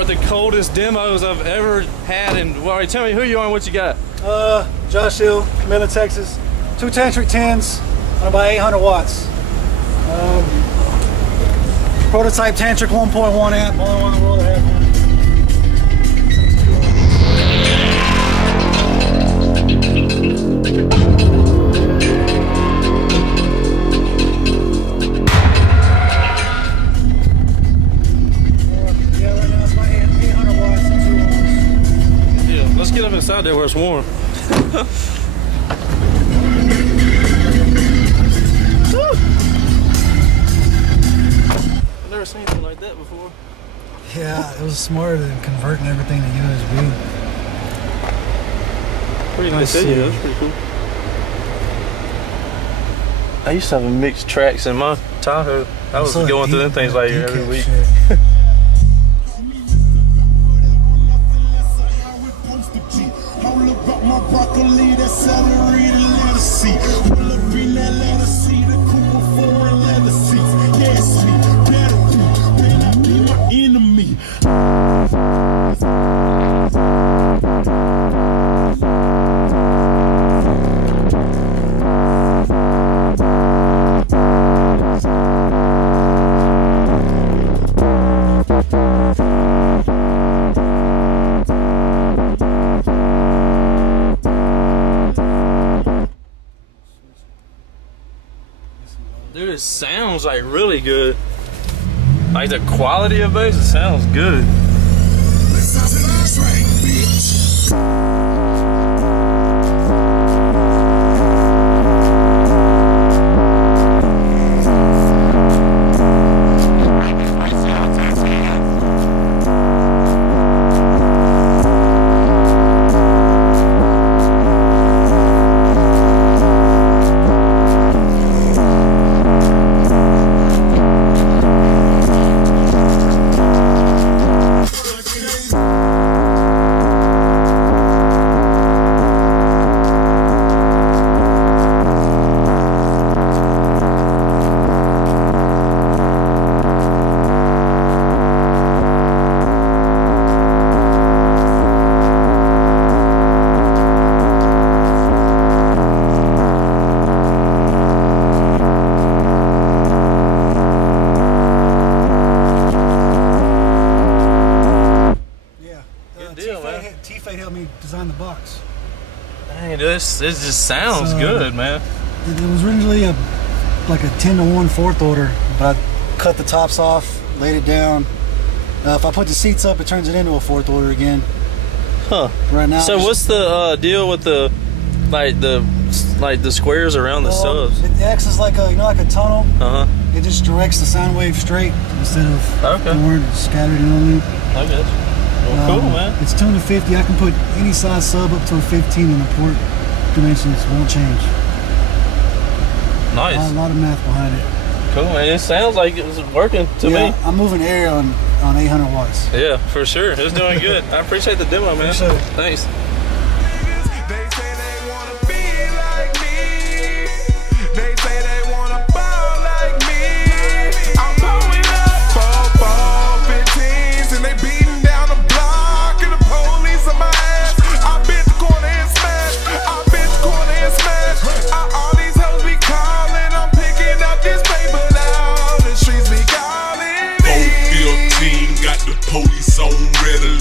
with the coldest demos I've ever had. And well, tell me who you are and what you got. Josh Hill, Midland, Texas. 2 Tantric 10s on about 800 watts. Prototype Tantric 1.1 amp, only one in the world that has one. Yeah, right now it's about 800 watts and 2 ohms. Yeah, let's get up inside there where it's warm. I've never seen anything like that before. Yeah, it was smarter than converting everything to USB. Pretty nice video, that's pretty cool. I used to have a mixed tracks in my Tahoe. I was going through them things like every week. Dude, it sounds like really good. Like the quality of bass, it sounds good. T-Fate helped me design the box. Dang, this just sounds good, man. It was originally like a 10-to-1 fourth order, but I cut the tops off, laid it down. If I put the seats up, it turns it into a fourth order again. Huh. Right now. So what's the deal with the squares around the subs? It acts as like a like a tunnel. Uh-huh. It just directs the sound wave straight instead of forward, scattered in a loop. I guess. Well, cool, man. It's tuned to 50. I can put any size sub up to a 15 and the port dimensions won't change. Nice. A lot of math behind it. Cool, man. It sounds like it was working to me. I'm moving air on 800 watts. Yeah, for sure. It's doing good. I appreciate the demo, man. Thanks. Police on red alert.